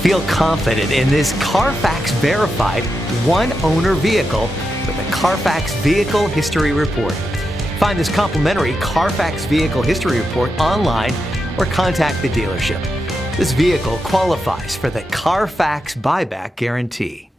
Feel confident in this Carfax verified one-owner vehicle with a Carfax Vehicle History Report. Find this complimentary Carfax Vehicle History Report online or contact the dealership. This vehicle qualifies for the Carfax Buyback Guarantee.